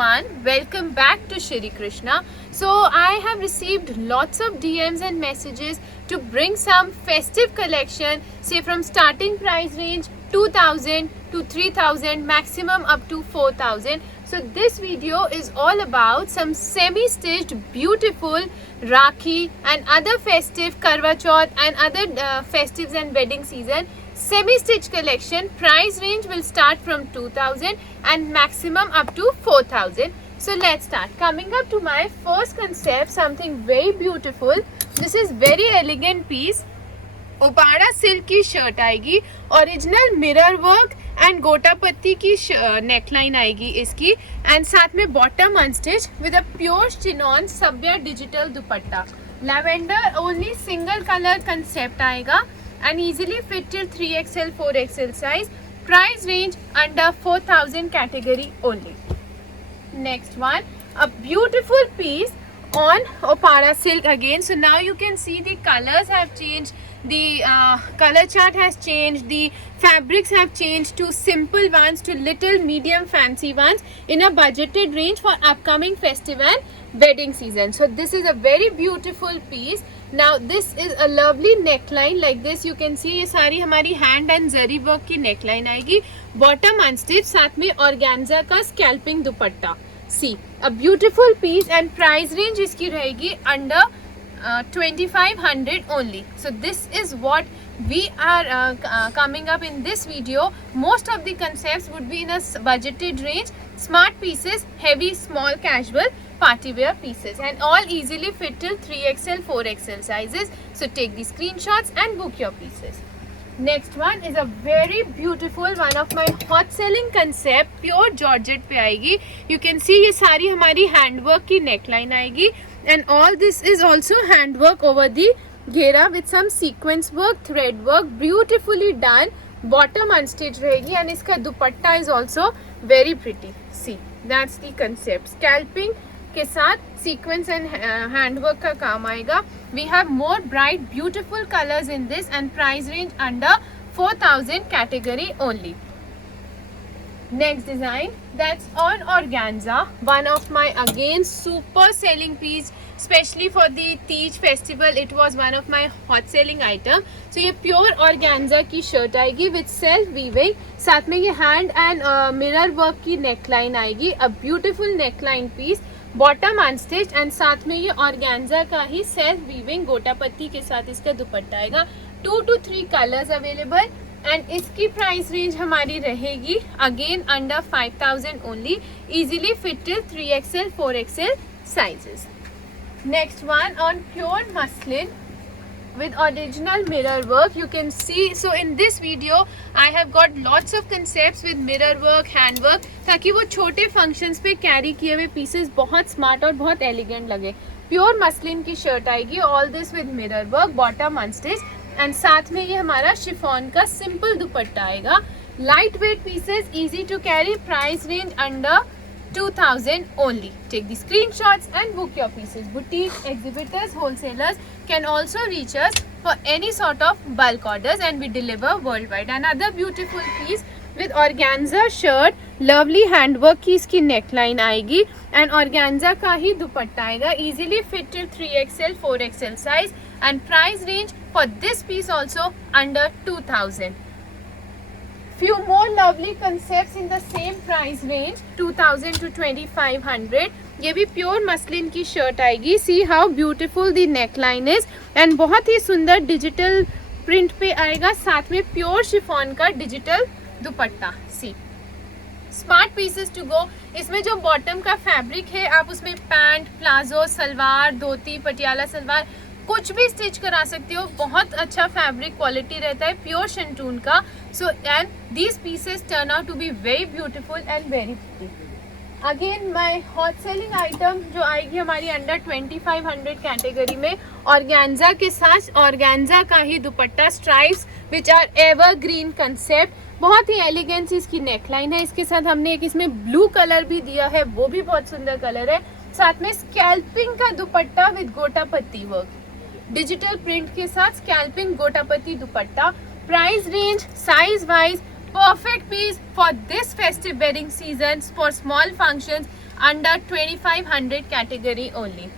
everyone, welcome back to Shri Krishna. So I have received lots of DMs and messages to bring some festive collection, say from starting price range 2000 to 3000, maximum up to 4000. So this video is all about some semi-stitched beautiful Rakhi and other festive Karwa Chauth and other festives and wedding season semi-stitch collection. Price range will start from 2000 and maximum up to 4000. So let's start. Coming up to my first concept, something very beautiful. This is very elegant piece. Uppada silk की shirt आएगी, original mirror work and gota patti की neckline आएगी इसकी, and साथ में bottom unstitch with a pure chinon सब्या digital dupatta. Lavender only single colour concept आएगा and easily fit till 3XL 4XL size. Price range under 4000 category only. Next one, a beautiful piece on Opara silk again. So now you can see the colors have changed, the color chart has changed, the fabrics have changed to simple ones to little medium fancy ones in a budgeted range for upcoming festival and wedding season. So this is a very beautiful piece. Now this is a lovely neckline like this. You can see ये सारी हमारी hand and zari work की neckline आएगी. Bottom unstitched, साथ में organza का scalping dupatta. See, a beautiful piece and price range इसकी रहेगी under 2500 only. So this is what we are coming up in this video. Most of the concepts would be in a budgeted range. Smart pieces, heavy, small, casual, party wear pieces, and all easily fit till 3XL 4XL sizes. So take the screenshots and book your pieces. Next one is a very beautiful, one of my hot selling concept, pure georgette पे आएगी. You can see ये सारी हमारी handwork की neckline आएगी, and all this is also handwork over the घेरा with some sequence work, thread work, beautifully done. Bottom unstitched रहेगी and इसका दुपट्टा is also very pretty. See, that's the concept. Scalping के साथ सीक्वेंस एंड हैंडवर्क का काम आएगा. We have more bright beautiful colours in this and price range under 4000 category only. Next design, that's on organza, one of my again super selling piece, especially for the Teej festival. It was one of my hot selling item. So ये pure organza की shirt आएगी with self weaving, साथ में ये hand and mirror work की neckline आएगी. A beautiful neckline piece, bottom unstitch and साथ में ये ऑर्गेन्जा का ही सेल्फ वीविंग गोटा पत्ती के साथ इसका दुपट्टा आएगा. 2 to 3 कलर्स अवेलेबल एंड इसकी प्राइस रेंज हमारी रहेगी again under 5000 only, easily fit till 3XL 4XL sizes. Next one on pure muslin with original mirror work. You can see, so in this video I have got lots of concepts with mirror work, hand work, ताकि वो छोटे functions पे carry किए हुए pieces बहुत smart और बहुत elegant लगे. Pure muslin की shirt आएगी, all this with mirror work, bottom unstitched, and साथ में ये हमारा chiffon का simple दुपट्टा आएगा. Lightweight pieces, easy to carry, price range under 2000 only. Take the screenshots and book your pieces. Boutique, exhibitors, wholesalers can also reach us for any sort of bulk orders and we deliver worldwide. Another beautiful piece with organza shirt, lovely handwork की इसकी neckline आएगी and organza का ही दुपट्टा आएगा. Easily fit till 3XL 4XL size and price range for this piece also under 2000. Few more lovely concepts in the same price range 2000 to 2500. ये भी pure muslin की shirt आएगी. See how beautiful the neckline is and बहुत ही सुंदर digital print पे आएगा, साथ में प्योर शिफॉन का digital dupatta. See, smart pieces to go. इसमें जो बॉटम का फैब्रिक है आप उसमें पैंट, प्लाजो, सलवार, धोती, पटियाला सलवार कुछ भी स्टिच करा सकते हो. बहुत अच्छा फैब्रिक क्वालिटी रहता है, प्योर शंटून का. So and these pieces turn out to be very beautiful and very pretty. Again my hot selling item जो आएगी हमारी अंडर 2500 कैटेगरी में, ऑर्गेन्जा के साथ ऑर्गेन्जा का ही dupatta, stripes which are evergreen concept. बहुत ही एलिगेंस इसकी नेकलाइन है. इसके साथ हमने एक इसमें ब्लू कलर भी दिया है, वो भी बहुत सुंदर कलर है. साथ में स्कैल्पिंग का दुपट्टा विद गोटा पत्ती वर्क, डिजिटल प्रिंट के साथ scalping gota patti dupatta. Price range size wise perfect piece for this festive wedding seasons, for small functions under 2500 category only.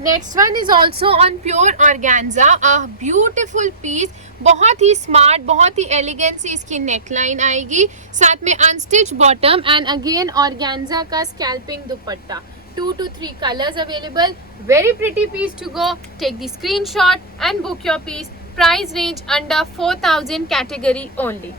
Next one is also on pure organza, a beautiful piece. बहुत ही smart, बहुत ही elegant सी इसकी neckline आएगी, साथ में unstitch bottom and again organza का scalping dupatta. 2 to 3 colors available. Very pretty piece to go. Take the screenshot and book your piece. Price range under 4000 category only.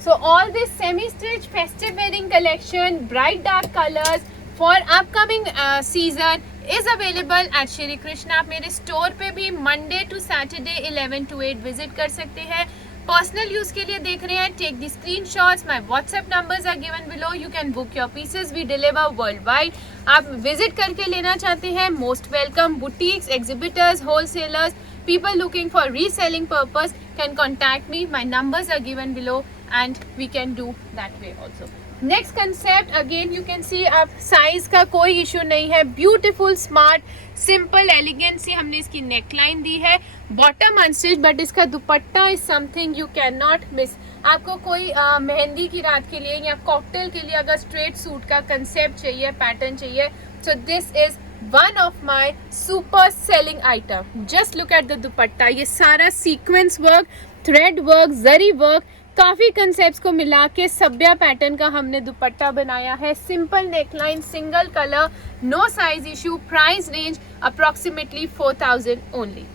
So all this semi-stitch festive wedding collection, bright dark colors for upcoming season is available at Shri Krishna. आप मेरे store पे भी Monday to Saturday 11 to 8 visit कर सकते हैं. Personal use के लिए देख रहे हैं, take the screenshots. My WhatsApp numbers are given below. You can book your pieces. We deliver world wide. आप विजिट करके लेना चाहते हैं, most welcome. Boutiques, exhibitors, wholesalers, people looking for reselling purpose can contact me. My numbers are given below and we can do that way also. Next concept, again you can see आप size का कोई issue नहीं है. Beautiful, smart, simple, elegant सी हमने इसकी neckline दी है. Bottom unstitch but इसका dupatta is something you can not miss. आपको कोई मेहंदी की रात के लिए या कॉकटेल के लिए अगर स्ट्रेट सूट का कंसेप्ट चाहिए, पैटर्न चाहिए, so this is one of my super selling item. Just look at the दुपट्टा. ये सारा सीक्वेंस वर्क, थ्रेड वर्क, जरी वर्क, काफ़ी कंसेप्ट्स को मिला के सभ्या पैटर्न का हमने दुपट्टा बनाया है. Simple neckline, single colour, no size issue. Price range approximately 4000 only.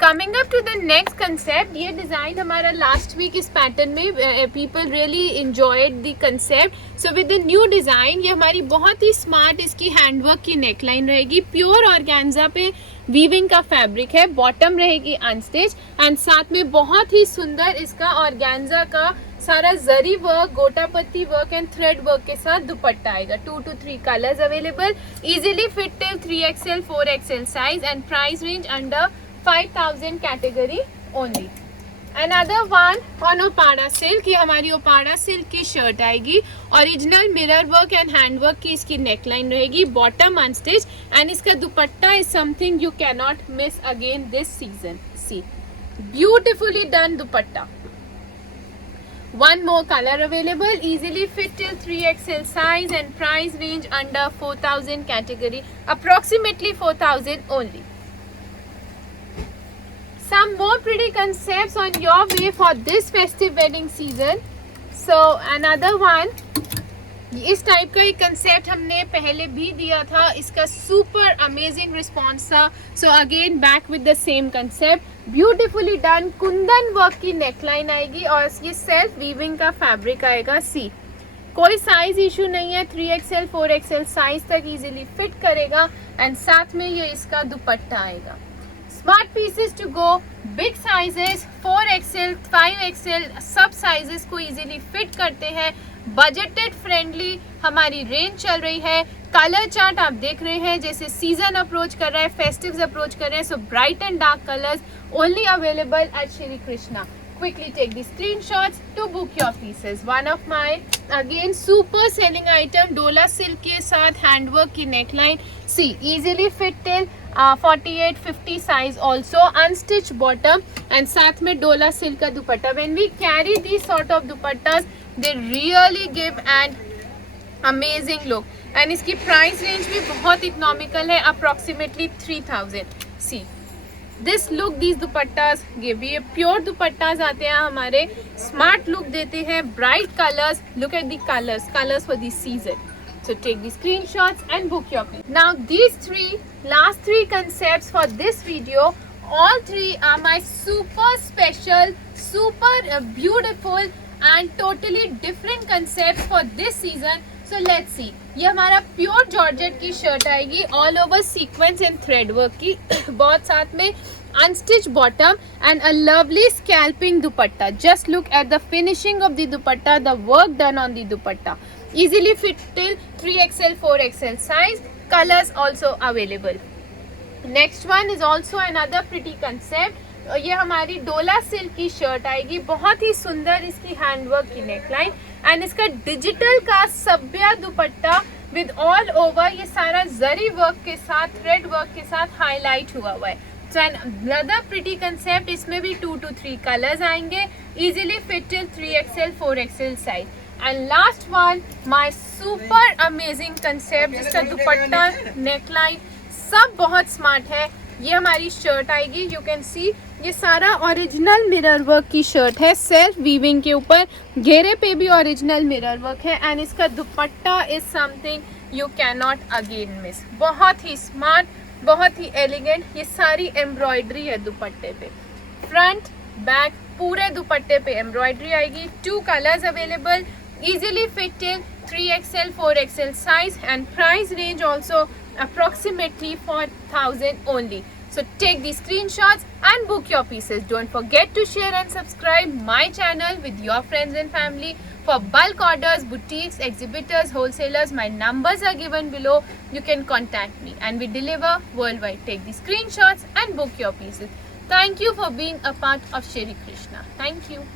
Coming up to the next concept, ये डिज़ाइन हमारा लास्ट वीक इस पैटर्न में people really enjoyed the concept. So with the new design, ये हमारी बहुत ही smart इसकी handwork की नेकलाइन रहेगी. प्योर ऑर्गेन्जा पे वीविंग का फैब्रिक है. बॉटम रहेगी अनस्टिच एंड साथ में बहुत ही सुंदर इसका ऑर्गेन्जा का सारा जरी वर्क, गोटा पत्ती वर्क एंड थ्रेड वर्क के साथ दुपट्टा आएगा. 2 to 3 colors available. Easily fit till 3XL, 4XL size and price range under 5000 category only. Another one on Opada silk. ये हमारी ओपाड़ा सिल्क की शर्ट आएगी. Original mirror work and hand work की इसकी neckline रहेगी. बॉटम अनस्टिच एंड इसका dupatta is something you can not miss again this season. See, beautifully done dupatta. One more color available. Easily fit till 3XL size and price range under 4000 category. Approximately 4000 only. Some more pretty concepts on your way for this festive wedding season. So another one, इस type का एक concept हमने पहले भी दिया था. इसका super amazing response था. So again back with the same concept. Beautifully done Kundan work की नेकलाइन आएगी और ये सेल्फ वीविंग का फैब्रिक आएगा. सी, कोई साइज इशू नहीं है. 3XL, 4XL साइज तक इजीली फिट करेगा एंड साथ में ये इसका दुपट्टा आएगा. Smart pieces to go. Big sizes 4XL, 5XL सब साइजेस को इजीली फिट करते हैं. बजटेड फ्रेंडली हमारी रेंज चल रही है. कलर चार्ट आप देख रहे हैं, जैसे सीजन अप्रोच कर रहा है, फेस्टिव्स अप्रोच कर रहे हैं. So bright and dark colours only available at Shri Krishna. Quickly take the screenshots to book your pieces. One of my again super selling item, डोला सिल्क के साथ हैंडवर्क की neckline. See, easily fit till 48-50 size also. Unstitched bottom and साथ में डोला silk का दुपट्टा. When we carry these sort of dupattas, they really give an amazing look. And इसकी price range भी बहुत इकोनॉमिकल है, approximately 3000. See, this look, these दुपट्टास give. ये pure दुपट्टास आते हैं हमारे, स्मार्ट लुक देते हैं. Bright colours, look at the colours for this season. So take the screenshots and book your piece. Now these last three concepts for this video, all three are my super special, super beautiful and totally different concepts for this season. So let's see. ये हमारा pure georgette की shirt आएगी, all over sequence and thread work की. बहुत साथ में unstitch bottom and a lovely scalloping dupatta. Just look at the finishing of the dupatta, the work done on the dupatta. Easily fit till 3XL, 4XL size. Colors also available. Next one is also another pretty concept. ये हमारी डोला silk की shirt आएगी. बहुत ही सुंदर इसकी handwork की neckline and इसका डिजिटल का सभ्या दुपट्टा विद ऑल ओवर ये सारा जरी वर्क के साथ, थ्रेड वर्क के साथ हाईलाइट हुआ हुआ है. So another pretty concept. इसमें भी 2 to 3 colors आएंगे. Easily fit till 3XL, 4XL size. And last one, my super amazing concept, जिसका दुपट्टा, नेकलाइन सब बहुत स्मार्ट है। ये हमारी शर्ट आएगी, यू कैन सी ये सारा ओरिजिनल मिरर वर्क की शर्ट है, सेल्फ वीविंग के ऊपर, घेरे पे भी ओरिजिनल मिरर वर्क है एंड इसका dupatta is something you can not again miss. बहुत ही स्मार्ट, बहुत ही एलिगेंट, ये सारी एम्ब्रॉयडरी है दुपट्टे पे, फ्रंट बैक पूरे दुपट्टे पे एम्ब्रॉयडरी आएगी। 2 colours available, easily fit in 3XL 4XL size and price range also approximately 4,000 only. So take the screenshots and book your pieces. Don't forget to share and subscribe my channel with your friends and family. For bulk orders, boutiques, exhibitors, wholesalers, my numbers are given below. You can contact me and we deliver worldwide. Take the screenshots and book your pieces. Thank you for being a part of Shri Krishna. Thank you.